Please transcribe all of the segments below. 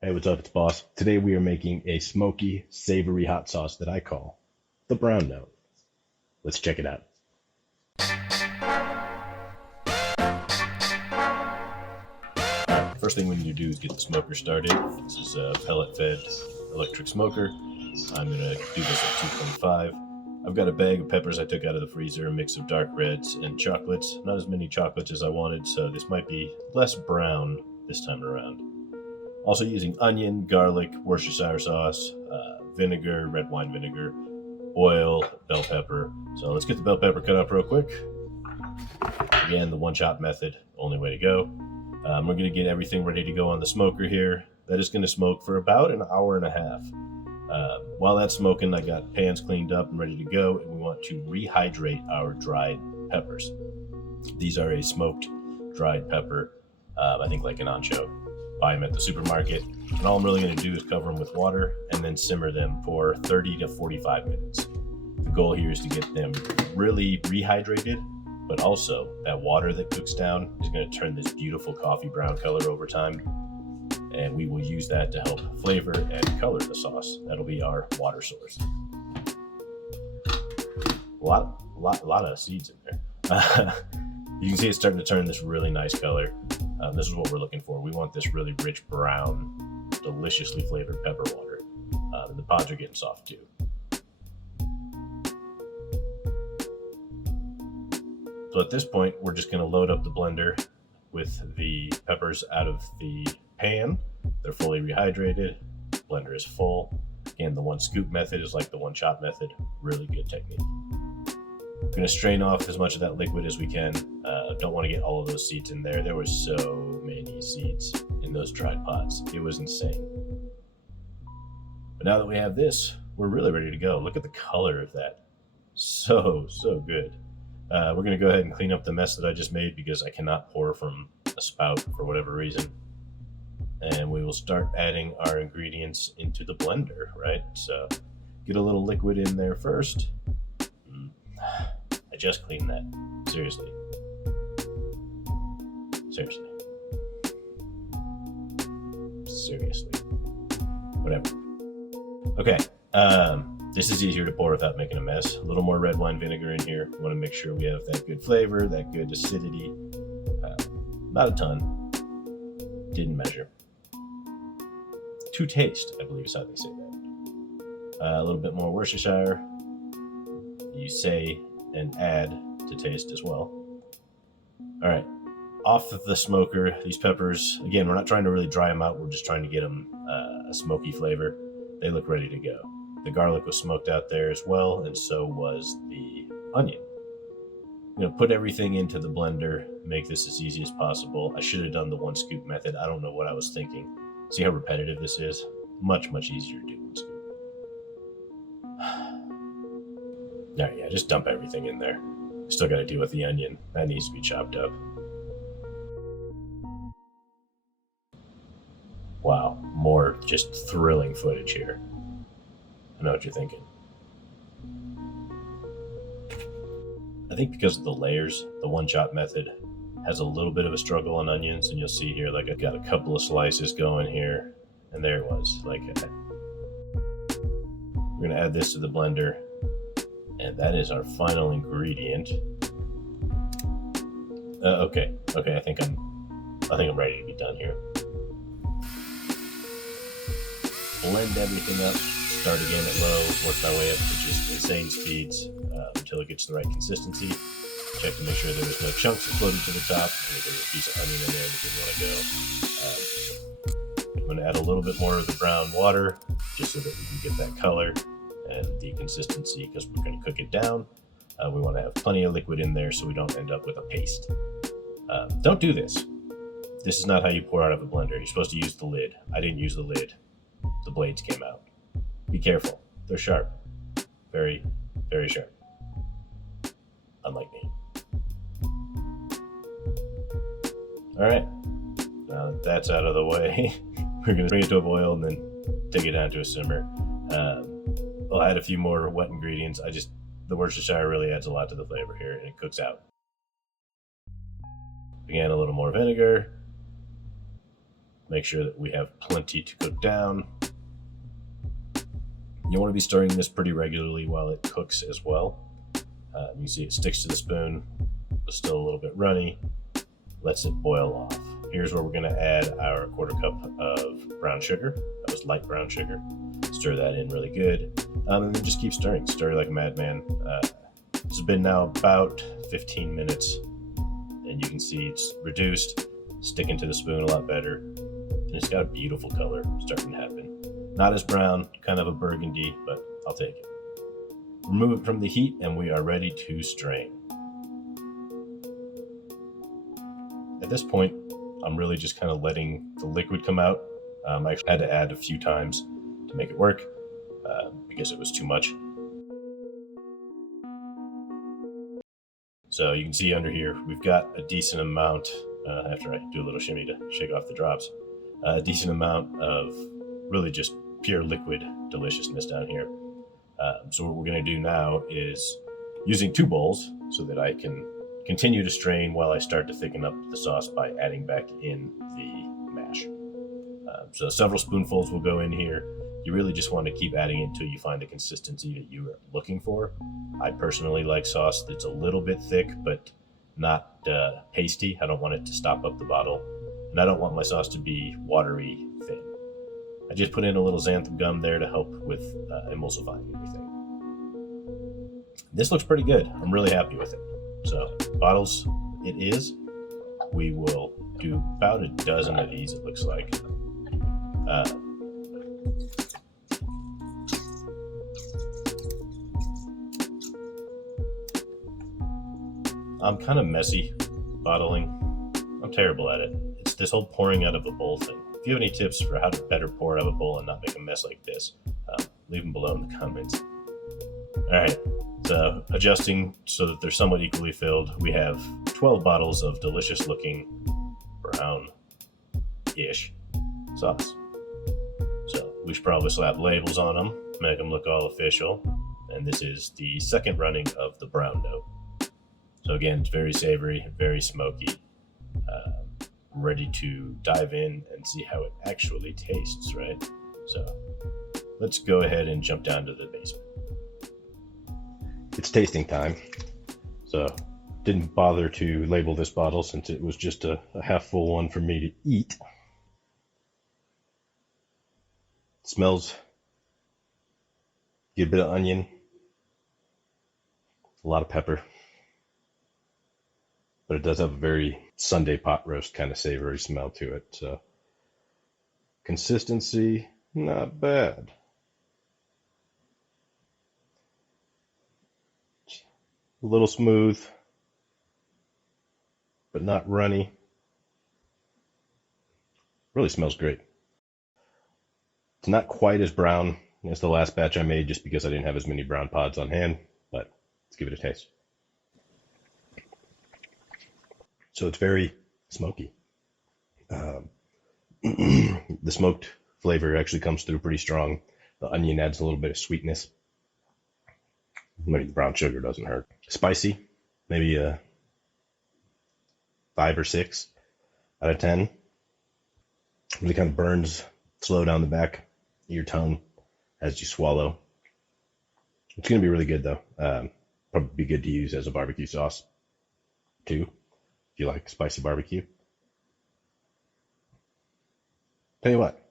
Hey, what's up? It's Boss. Today we are making a smoky, savory hot sauce that I call the brown note. Let's check it out. First thing we need to do is get the smoker started. This is a pellet-fed electric smoker. I'm gonna do this at 225. I've got a bag of peppers I took out of the freezer, a mix of dark reds and chocolates. Not as many chocolates as I wanted, so this might be less brown this time around. Also using onion, garlic, Worcestershire sauce, vinegar, red wine vinegar, oil, bell pepper. So let's get the bell pepper cut up real quick. Again, the one chop method, only way to go. We're going to get everything ready to go on the smoker here. That is going to smoke for about an hour and a half. While that's smoking, I got pans cleaned up and ready to go, and we want to rehydrate our dried peppers. These are a smoked dried pepper, I think like an ancho. Buy them at the supermarket, and all I'm really going to do is cover them with water and then simmer them for 30 to 45 minutes. The goal here is to get them really rehydrated, but also that water that cooks down is going to turn this beautiful coffee brown color over time, and we will use that to help flavor and color the sauce. That'll be our water source. A lot of seeds in there. You can see it's starting to turn this really nice color. This is what we're looking for. We want this really rich brown, deliciously flavored pepper water. And the pods are getting soft too. So at this point, we're just going to load up the blender with the peppers out of the pan. They're fully rehydrated. Blender is full. Again, the one scoop method is like the one chop method. Really good technique. We're going to strain off as much of that liquid as we can. Don't want to get all of those seeds in there. There were so many seeds in those dried pods. It was insane. But now that we have this, we're really ready to go. Look at the color of that. So good. We're going to go ahead and clean up the mess that I just made because I cannot pour from a spout for whatever reason. And we will start adding our ingredients into the blender, right? So get a little liquid in there first. I just cleaned that. Seriously. Whatever. Okay. This is easier to pour without making a mess. A little more red wine vinegar in here. We want to make sure we have that good flavor, that good acidity. Not a ton. Didn't measure. To taste, I believe is how they say that. A little bit more Worcestershire. You say and add to taste as well. All right, off of the smoker, these peppers, again, we're not trying to really dry them out. We're just trying to get them a smoky flavor. They look ready to go. The garlic was smoked out there as well, and so was the onion. I'm gonna put everything into the blender, make this as easy as possible. I should have done the one scoop method. I don't know what I was thinking. See how repetitive this is? Much easier to do one scoop. All right, yeah, just dump everything in there. Still got to deal with the onion. That needs to be chopped up. Wow, more just thrilling footage here. I know what you're thinking. I think because of the layers, the one chop method has a little bit of a struggle on onions, and you'll see here, like I've got a couple of slices going here, and there it was. Like, we're gonna add this to the blender. And that is our final ingredient. Okay. I think I'm ready to be done here. Blend everything up. Start again at low. Work my way up to just insane speeds until it gets the right consistency. Check to make sure there was no chunks that floated to the top. Maybe there was a piece of onion in there that didn't want to go. I'm going to add a little bit more of the brown water just so that we can get that color and the consistency, because we're going to cook it down. We want to have plenty of liquid in there so we don't end up with a paste. Don't do this. This is not how you pour out of a blender. You're supposed to use the lid. I didn't use the lid. The blades came out. Be careful. They're sharp. Very sharp. Unlike me. All right. Now that that's out of the way, we're going to bring it to a boil and then take it down to a simmer. I'll add a few more wet ingredients. The Worcestershire really adds a lot to the flavor here, and it cooks out. Again, a little more vinegar. Make sure that we have plenty to cook down. You want to be stirring this pretty regularly while it cooks as well. You see it sticks to the spoon, but still a little bit runny. Lets it boil off. Here's where we're going to add our 1/4 cup of brown sugar. That was light brown sugar. Stir that in really good. And then just keep stirring. Stir like a madman. This has been now about 15 minutes. And you can see it's reduced, sticking to the spoon a lot better. And it's got a beautiful color starting to happen. Not as brown, kind of a burgundy, but I'll take it. Remove it from the heat and we are ready to strain. At this point, I'm really just kind of letting the liquid come out. I actually had to add a few times to make it work because it was too much. So you can see under here, we've got a decent amount, after I do a little shimmy to shake off the drops, a decent amount of really just pure liquid deliciousness down here. So what we're going to do now is using 2 bowls so that I can continue to strain while I start to thicken up the sauce by adding back in the mash. So several spoonfuls will go in here. You really just want to keep adding it until you find the consistency that you are looking for. I personally like sauce that's a little bit thick, but not pasty. I don't want it to stop up the bottle. And I don't want my sauce to be watery thin. I just put in a little xanthan gum there to help with emulsifying everything. This looks pretty good. I'm really happy with it. So bottles it is. We will do about a dozen of these, it looks like. I'm kind of messy bottling. I'm terrible at it. It's this whole pouring out of a bowl thing. If you have any tips for how to better pour out of a bowl and not make a mess like this, leave them below in the comments. All right, so adjusting so that they're somewhat equally filled, we have 12 bottles of delicious looking brown-ish sauce. So we should probably slap labels on them, make them look all official. And this is the second running of the brown note. So again, it's very savory, very smoky. Ready to dive in and see how it actually tastes, right? So let's go ahead and jump down to the basement. It's tasting time. So didn't bother to label this bottle since it was just a half full one for me to eat. It smells, get a bit of onion, a lot of pepper. But it does have a very Sunday pot roast kind of savory smell to it. So consistency, not bad. A little smooth, but not runny. Really smells great. It's not quite as brown as the last batch I made just because I didn't have as many brown pods on hand, but let's give it a taste. So it's very smoky. The smoked flavor actually comes through pretty strong. The onion adds a little bit of sweetness. Maybe the brown sugar doesn't hurt. Spicy, maybe a 5 or 6 out of 10. Really kind of burns slow down the back of your tongue as you swallow. It's going to be really good though. Probably be good to use as a barbecue sauce too. If you like spicy barbecue. Tell you what,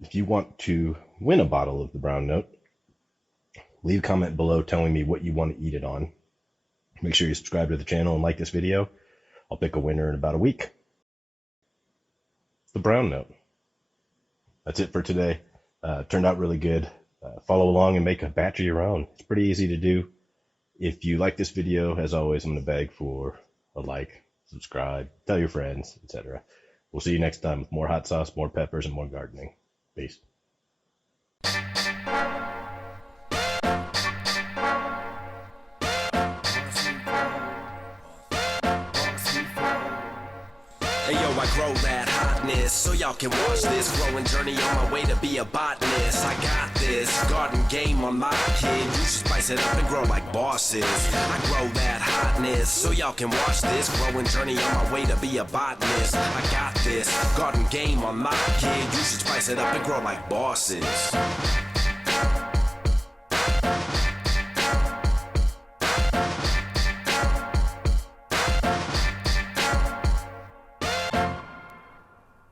if you want to win a bottle of the brown note, leave a comment below telling me what you want to eat it on. Make sure you subscribe to the channel and like this video. I'll pick a winner in about a week. The brown note. That's it for today. Turned out really good. Follow along and make a batch of your own. It's pretty easy to do. If you like this video, as always, I'm going to beg for a like, subscribe, tell your friends, etc. We'll see you next time with more hot sauce, more peppers, and more gardening. Peace. Hey yo, I grow that hot hotness, so y'all can watch this growing journey on my way to be a botanist. I got this garden game on lock, kid. You should spice it up and grow like bosses. I grow that hotness, so y'all can watch this growing journey on my way to be a botanist. I got this garden game on lock, kid. You should spice it up and grow like bosses.